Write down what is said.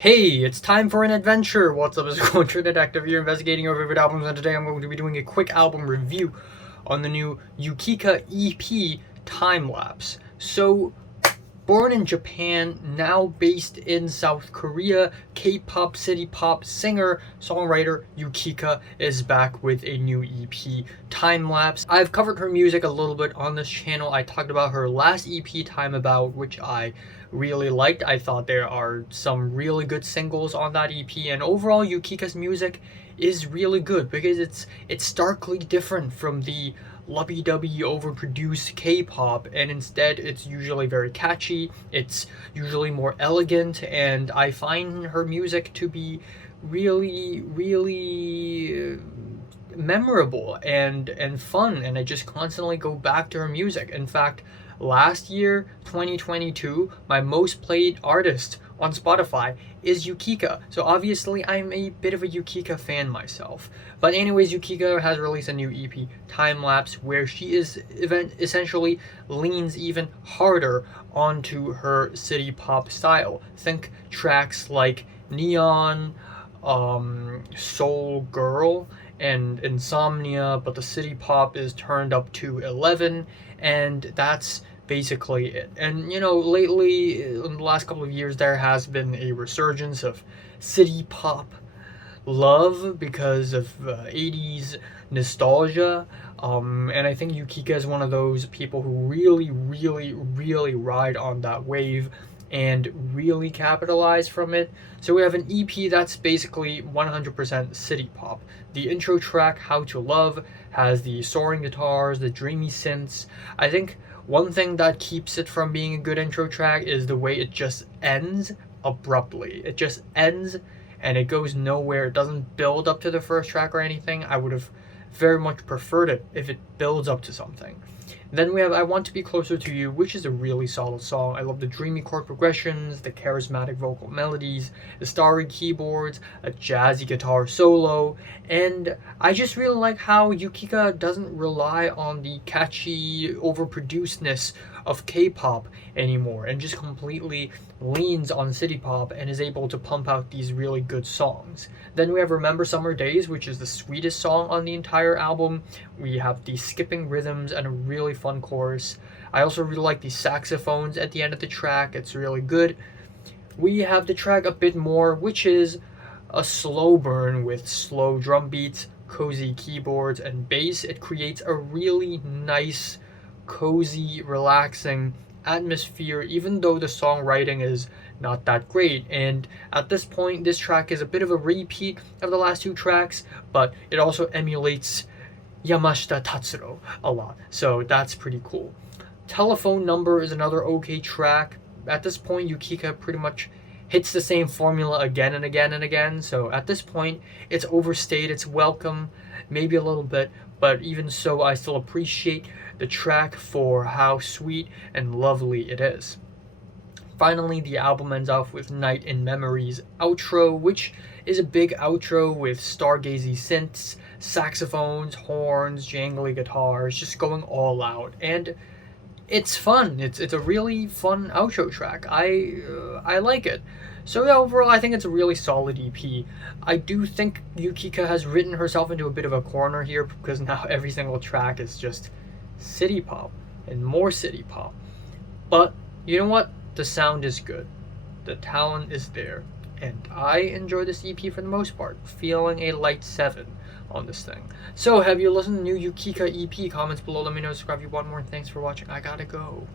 Hey, it's time for an adventure! What's up, it's Culture Detective here, investigating your favorite albums, and today I'm going to be doing a quick album review on the new Yukika EP, Time-Lapse. So, born in Japan, now based in South Korea, K-pop city pop singer, songwriter Yukika is back with a new EP, Time-Lapse. I've covered her music a little bit on this channel. I talked about her last EP, Time About, which I really liked. I thought there are some really good singles on that EP, and overall Yukika's music is really good because it's starkly different from the lovey-dovey overproduced K-pop, and instead it's usually very catchy, it's usually more elegant, and I find her music to be really memorable and fun, and I just constantly go back to her music. In fact, last year, 2022, my most played artist on Spotify is Yukika. So obviously I'm a bit of a Yukika fan myself. But anyways, Yukika has released a new EP, Time-Lapse, where she is essentially leans even harder onto her city pop style. Think tracks like Neon, Soul Girl, and Insomnia, but the city pop is turned up to 11, and that's basically it. And you know, lately, in the last couple of years, there has been a resurgence of city pop love because of 80s nostalgia, and I think Yukika is one of those people who really ride on that wave and really capitalize from it. So we have an EP that's basically 100% city pop. The intro track, How to Love, has the soaring guitars, the dreamy synths. I think one thing that keeps it from being a good intro track is the way it just ends abruptly. It just ends and it goes nowhere. It doesn't build up to the first track or anything. I would have very much preferred it if it builds up to something. Then we have I Want to Be Closer to You, which is a really solid song. I love the dreamy chord progressions, the charismatic vocal melodies, the starry keyboards, a jazzy guitar solo, and I just really like how Yukika doesn't rely on the catchy overproducedness of K-pop anymore and just completely leans on city pop and is able to pump out these really good songs. Then we have Remember Summer Days, which is the sweetest song on the entire album. We have the skipping rhythms and a really fun chorus. I also really like the saxophones at the end of the track. It's really good. We have the track A Bit More, which is a slow burn with slow drum beats, cozy keyboards, and bass. It creates a really nice, cozy, relaxing atmosphere, even though the songwriting is not that great. And at this point, this track is a bit of a repeat of the last two tracks, but it also emulates Yamashita Tatsuro a lot, so that's pretty cool. Telephone Number is another okay track. At this point, Yukika pretty much hits the same formula again and again and again, so at this point, it's overstayed its welcome, maybe a little bit, but even so, I still appreciate the track for how sweet and lovely it is. Finally, the album ends off with Night in Memories outro, which is a big outro with stargazy synths, saxophones, horns, jangly guitars, just going all out, and it's fun. It's a really fun outro track. I like it. So yeah, overall, I think it's a really solid EP. I do think Yukika has written herself into a bit of a corner here because now every single track is just city pop and more city pop. But you know what? The sound is good. The talent is there. And I enjoy this EP for the most part, feeling a light 7 on this thing. So have you listened to the new Yukika EP? Comments below, let me know, subscribe if you want more, and thanks for watching. I gotta go.